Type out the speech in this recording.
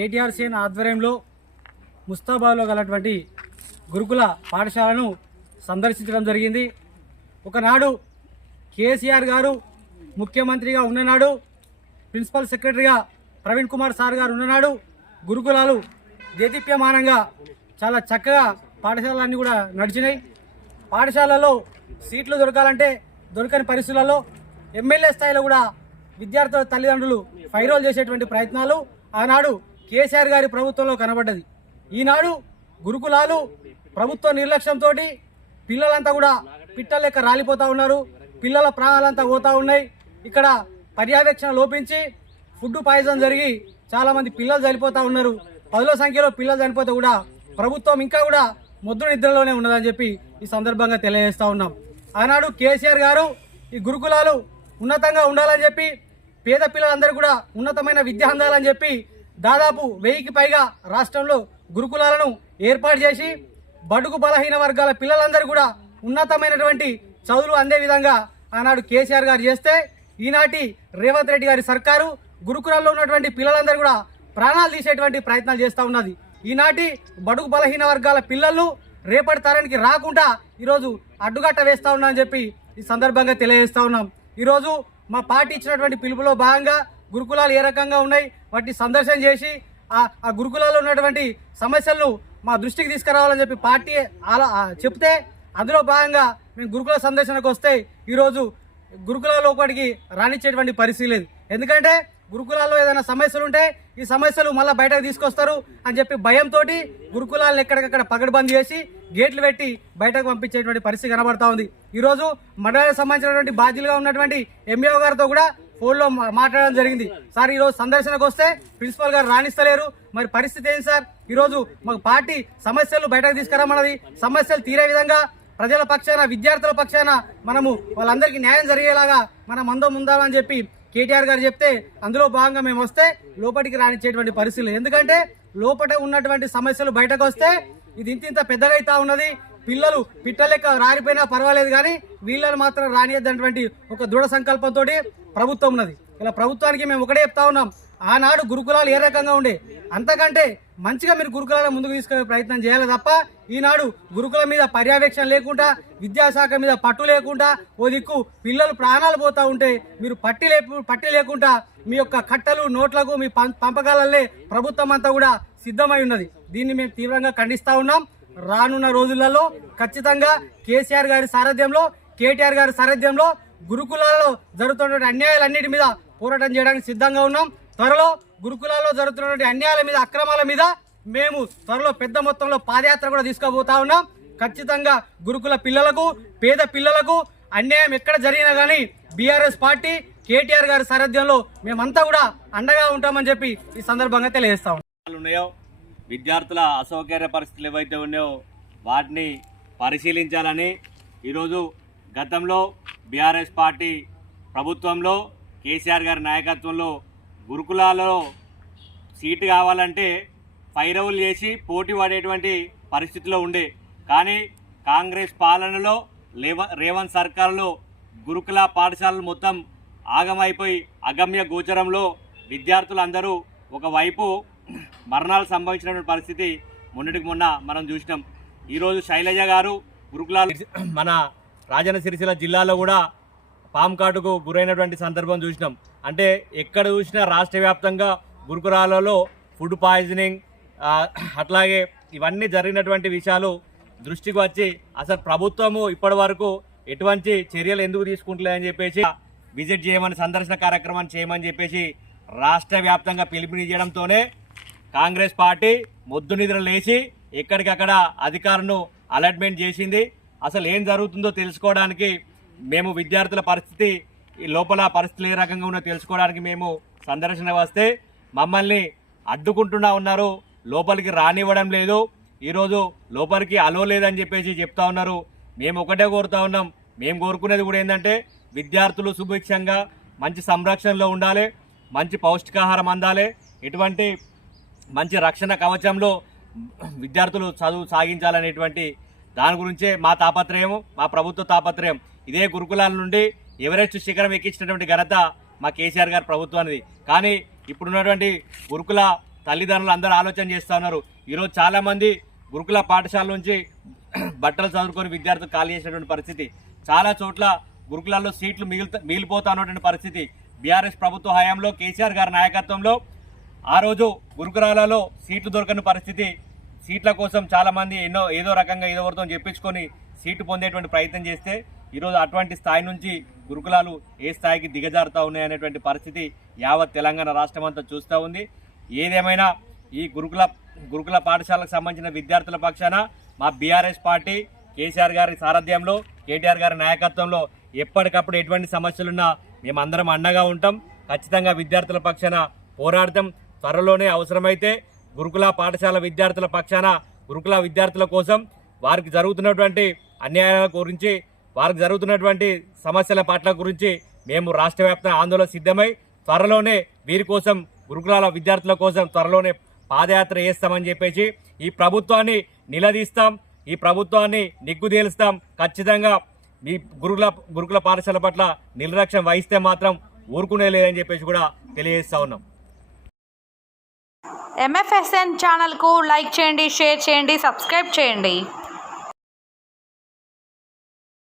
కేటీఆర్ సేన ఆధ్వర్యంలో ముస్తాబాద్లో గలటువంటి గురుకుల పాఠశాలను సందర్శించడం జరిగింది. ఒకనాడు కేసీఆర్ గారు ముఖ్యమంత్రిగా ఉన్ననాడు, ప్రిన్సిపల్ సెక్రటరీగా ప్రవీణ్ కుమార్ సార్ గారు ఉన్ననాడు గురుకులాలు దేదీప్యమానంగా చాలా చక్కగా పాఠశాలలన్నీ కూడా నడిచినాయి. పాఠశాలలో సీట్లు దొరకాలంటే దొరకని పరిస్థితులలో ఎమ్మెల్యే స్థాయిలో కూడా విద్యార్థుల తల్లిదండ్రులు ఫైరోల్ చేసేటువంటి ప్రయత్నాలు ఆనాడు కేసీఆర్ గారి ప్రభుత్వంలో కనబడ్డది. ఈనాడు గురుకులాలు ప్రభుత్వ నిర్లక్ష్యంతో పిల్లలంతా కూడా పిట్టల లెక్క రాలిపోతూ ఉన్నారు. పిల్లల ప్రాణాలంతా పోతూ ఉన్నాయి. ఇక్కడ పర్యవేక్షణ లోపించి ఫుడ్ పాయిజన్ జరిగి చాలామంది పిల్లలు చనిపోతూ ఉన్నారు. 10ల సంఖ్యలో పిల్లలు చనిపోతే కూడా ప్రభుత్వం ఇంకా కూడా ముద్దు నిద్రలోనే ఉన్నదని చెప్పి ఈ సందర్భంగా తెలియజేస్తూ ఉన్నాం. ఆనాడు కేసీఆర్ గారు ఈ గురుకులాలు ఉన్నతంగా ఉండాలని చెప్పి, పేద పిల్లలందరూ కూడా ఉన్నతమైన విద్య అందాలని చెప్పి దాదాపు 1000కి పైగా రాష్ట్రంలో గురుకులాలను ఏర్పాటు చేసి బడుగు బలహీన వర్గాల పిల్లలందరూ కూడా ఉన్నతమైనటువంటి చదువులు అందే విధంగా ఆనాడు కేసీఆర్ గారు చేస్తే, ఈనాటి రేవంత్ రెడ్డి గారి సర్కారు గురుకులాల్లో ఉన్నటువంటి పిల్లలందరూ కూడా ప్రాణాలు తీసేటువంటి ప్రయత్నాలు చేస్తూ ఉన్నది. ఈనాటి బడుగు బలహీన వర్గాల పిల్లలు రేపటి తరానికి రాకుండా ఈరోజు అడ్డుగట్ట వేస్తూ ఉన్నామని చెప్పి ఈ సందర్భంగా తెలియజేస్తూ ఉన్నాం. ఈరోజు మా పార్టీ ఇచ్చినటువంటి పిలుపులో భాగంగా గురుకులాలు ఏ రకంగా ఉన్నాయి వాటిని సందర్శన చేసి ఆ గురుకులాల్లో ఉన్నటువంటి సమస్యలను మా దృష్టికి తీసుకురావాలని చెప్పి పార్టీ చెప్తే, అందులో భాగంగా మేము గురుకుల సందర్శనకు వస్తే ఈరోజు గురుకులాల్లో ఒకటికి రానిచ్చేటువంటి పరిస్థితి లేదు. ఎందుకంటే గురుకులాల్లో ఏదైనా సమస్యలు ఉంటే ఈ సమస్యలు మళ్ళీ బయటకు తీసుకొస్తారు అని చెప్పి భయంతో గురుకులాలను ఎక్కడికక్కడ పగడబందీ చేసి గేట్లు పెట్టి బయటకు పంపించేటువంటి పరిస్థితి కనబడతా ఉంది. ఈరోజు మండలానికి సంబంధించినటువంటి బాధ్యులుగా ఉన్నటువంటి ఎంఈఓ గారితో కూడా ఫోన్లో మాట్లాడడం జరిగింది. సార్, ఈరోజు సందర్శనకు వస్తే ప్రిన్సిపల్ గారు రాణిస్తలేరు, మరి పరిస్థితి ఏంటి సార్? ఈరోజు మాకు పార్టీ సమస్యలు బయటకు తీసుకురామన్నది, సమస్యలు తీరే విధంగా ప్రజల పక్షాన విద్యార్థుల పక్షాన మనము వాళ్ళందరికీ న్యాయం జరిగేలాగా మనం అందం ఉందామని చెప్పి కేటీఆర్ గారు చెప్తే, అందులో భాగంగా మేము వస్తే లోపలికి రానిచ్చేటువంటి పరిస్థితులు. ఎందుకంటే లోపల ఉన్నటువంటి సమస్యలు బయటకు వస్తే ఇది ఇంత పెద్దగా అవుతా ఉన్నది. పిల్లలు పిట్టలెక్క రారిపోయినా పర్వాలేదు కానీ వీళ్ళని మాత్రం రానియద్దన్నటువంటి ఒక దృఢ సంకల్పంతో ప్రభుత్వం ఉన్నది. ఇలా ప్రభుత్వానికి మేము ఒకటే చెప్తా ఉన్నాం, ఆనాడు గురుకులాలు ఏ రకంగా ఉండే అంతకంటే మంచిగా మీరు గురుకులాల ముందుకు తీసుకునే ప్రయత్నం చేయాలి తప్ప, ఈనాడు గురుకుల మీద పర్యవేక్షణ లేకుండా, విద్యాశాఖ మీద పట్టు లేకుండా, ఓ దిక్కు పిల్లలు ప్రాణాలు పోతా ఉంటే మీరు పట్టి లేకుండా మీ యొక్క కట్టలు నోట్లకు మీ పంపకాలల్లే ప్రభుత్వం అంతా కూడా సిద్ధమై ఉన్నది. దీన్ని మేము తీవ్రంగా ఖండిస్తా ఉన్నాం. రానున్న రోజులలో ఖచ్చితంగా కేసీఆర్ గారి సారథ్యంలో, కేటీఆర్ గారి సారథ్యంలో గురుకులాల్లో జరుగుతున్న అన్యాయాలన్నిటి మీద పోరాటం చేయడానికి సిద్ధంగా ఉన్నాం. త్వరలో గురుకులాల్లో జరుగుతున్నటువంటి అన్యాయాల మీద, అక్రమాల మీద మేము త్వరలో పెద్ద మొత్తంలో పాదయాత్ర కూడా తీసుకుపోతా ఉన్నాం. ఖచ్చితంగా గురుకుల పిల్లలకు, పేద పిల్లలకు అన్యాయం ఎక్కడ జరిగినా కానీ బీఆర్ఎస్ పార్టీ, కేటీఆర్ గారి సారథ్యంలో మేమంతా కూడా అండగా ఉంటామని చెప్పి ఈ సందర్భంగా తెలియజేస్తా ఉన్నాం. విద్యార్థుల అసౌకర్య పరిస్థితులు ఏవైతే ఉన్నాయో వాటిని పరిశీలించాలని ఈరోజు గతంలో బీఆర్ఎస్ పార్టీ ప్రభుత్వంలో కేసీఆర్ గారి నాయకత్వంలో గురుకులాలలో సీటు కావాలంటే ఫైరవులు చేసి పోటీ పడేటువంటి పరిస్థితిలో ఉండే. కానీ కాంగ్రెస్ పాలనలో రేవంత్ సర్కారులో గురుకుల పాఠశాలలు మొత్తం ఆగమైపోయి అగమ్య గోచరంలో విద్యార్థులందరూ ఒకవైపు మరణాలు సంభవించినటువంటి పరిస్థితి మొన్నటికి మొన్న మనం చూసినాం. ఈరోజు శైలజ గారు గురుకులాలు మన రాజన్న సిరిసిల్ల జిల్లాలో కూడా పాము కాటుకు గురైనటువంటి సందర్భం చూసినాం. అంటే ఎక్కడ చూసినా రాష్ట్ర వ్యాప్తంగా గురుకులాలలో ఫుడ్ పాయిజనింగ్ అట్లాగే ఇవన్నీ జరిగినటువంటి విషయాలు దృష్టికి వచ్చి అసలు ప్రభుత్వము ఇప్పటి వరకు ఎటువంటి చర్యలు ఎందుకు తీసుకుంటలేదని చెప్పేసి విజిట్ చేయమని, సందర్శన కార్యక్రమాన్ని చేయమని చెప్పేసి రాష్ట్ర వ్యాప్తంగా పిలుపునియడంతోనే కాంగ్రెస్ పార్టీ మొద్దు నిద్ర లేచి ఎక్కడికక్కడ అధికారులను అలాట్మెంట్ చేసింది. అసలు ఏం జరుగుతుందో తెలుసుకోవడానికి మేము విద్యార్థుల పరిస్థితి లోపల పరిస్థితులు ఏ రకంగా ఉన్నో తెలుసుకోవడానికి మేము సందర్శన వస్తే మమ్మల్ని అడ్డుకుంటున్నా ఉన్నారు, లోపలికి రానివ్వడం లేదు. ఈరోజు లోపలికి అలో లేదని చెప్పేసి చెప్తా ఉన్నారు. మేము ఒకటే కోరుతా ఉన్నాం, మేము కోరుకునేది కూడా ఏంటంటే విద్యార్థులు సుభిక్షంగా మంచి సంరక్షణలో ఉండాలి, మంచి పౌష్టికాహారం అందాలి, ఎటువంటి మంచి రక్షణ కవచంలో విద్యార్థులు చదువు సాగించాలనేటువంటి దాని గురించే మా తాపత్రయం, మా ప్రభుత్వ తాపత్రయం. ఇదే గురుకులాల నుండి ఎవరెస్ట్ శిఖరం ఎక్కించినటువంటి ఘనత మా కేసీఆర్ గారి ప్రభుత్వానికి. కానీ ఇప్పుడున్నటువంటి గురుకుల తల్లిదండ్రులు అందరూ ఆలోచన చేస్తూ ఉన్నారు. ఈరోజు చాలామంది గురుకుల పాఠశాల నుంచి బట్టలు చదువుకొని విద్యార్థులు ఖాళీ చేసినటువంటి పరిస్థితి, చాలా చోట్ల గురుకులాల్లో సీట్లు మిగిలిపోతా ఉన్నటువంటి పరిస్థితి. బీఆర్ఎస్ ప్రభుత్వ హయాంలో కేసీఆర్ గారి నాయకత్వంలో ఆ రోజు గురుకులాలలో సీట్లు దొరకని పరిస్థితి. సీట్ల కోసం చాలామంది ఏదో రకంగా ఏదో వరతో చెప్పించుకొని సీటు పొందేటువంటి ప్రయత్నం చేస్తే ఈరోజు అటువంటి స్థాయి నుంచి గురుకులాలు ఏ స్థాయికి దిగజారుతూ ఉన్నాయనేటువంటి పరిస్థితి యావత్ తెలంగాణ రాష్ట్రం అంతా చూస్తూ ఉంది. ఏదేమైనా ఈ గురుకుల పాఠశాలకు సంబంధించిన విద్యార్థుల పక్షాన మా బీఆర్ఎస్ పార్టీ కేసీఆర్ గారి సారథ్యంలో, కేటీఆర్ గారి నాయకత్వంలో ఎప్పటికప్పుడు ఎటువంటి సమస్యలున్నా మేమందరం అండగా ఉంటాం. ఖచ్చితంగా విద్యార్థుల పక్షాన పోరాడతాం. త్వరలోనే అవసరమైతే గురుకుల పాఠశాల విద్యార్థుల పక్షాన, గురుకుల విద్యార్థుల కోసం వారికి జరుగుతున్నటువంటి అన్యాయాల గురించి, వారికి జరుగుతున్నటువంటి సమస్యల పట్ల గురించి మేము రాష్ట్ర వ్యాప్తంగా ఆందోళన సిద్ధమై త్వరలోనే వీరి కోసం, గురుకులాల విద్యార్థుల కోసం త్వరలోనే పాదయాత్ర చేస్తామని చెప్పేసి ఈ ప్రభుత్వాన్ని నిలదీస్తాం, ఈ ప్రభుత్వాన్ని నిగ్గుదేలుస్తాం. ఖచ్చితంగా ఈ గురుకుల పాఠశాల పట్ల నిర్లక్ష్యం వహిస్తే మాత్రం ఊరుకునే లేదని చెప్పేసి కూడా తెలియజేస్తా ఉన్నాం. MFSN ఛానల్కు లైక్ చేయండి, షేర్ చేయండి, సబ్స్క్రైబ్ చేయండి.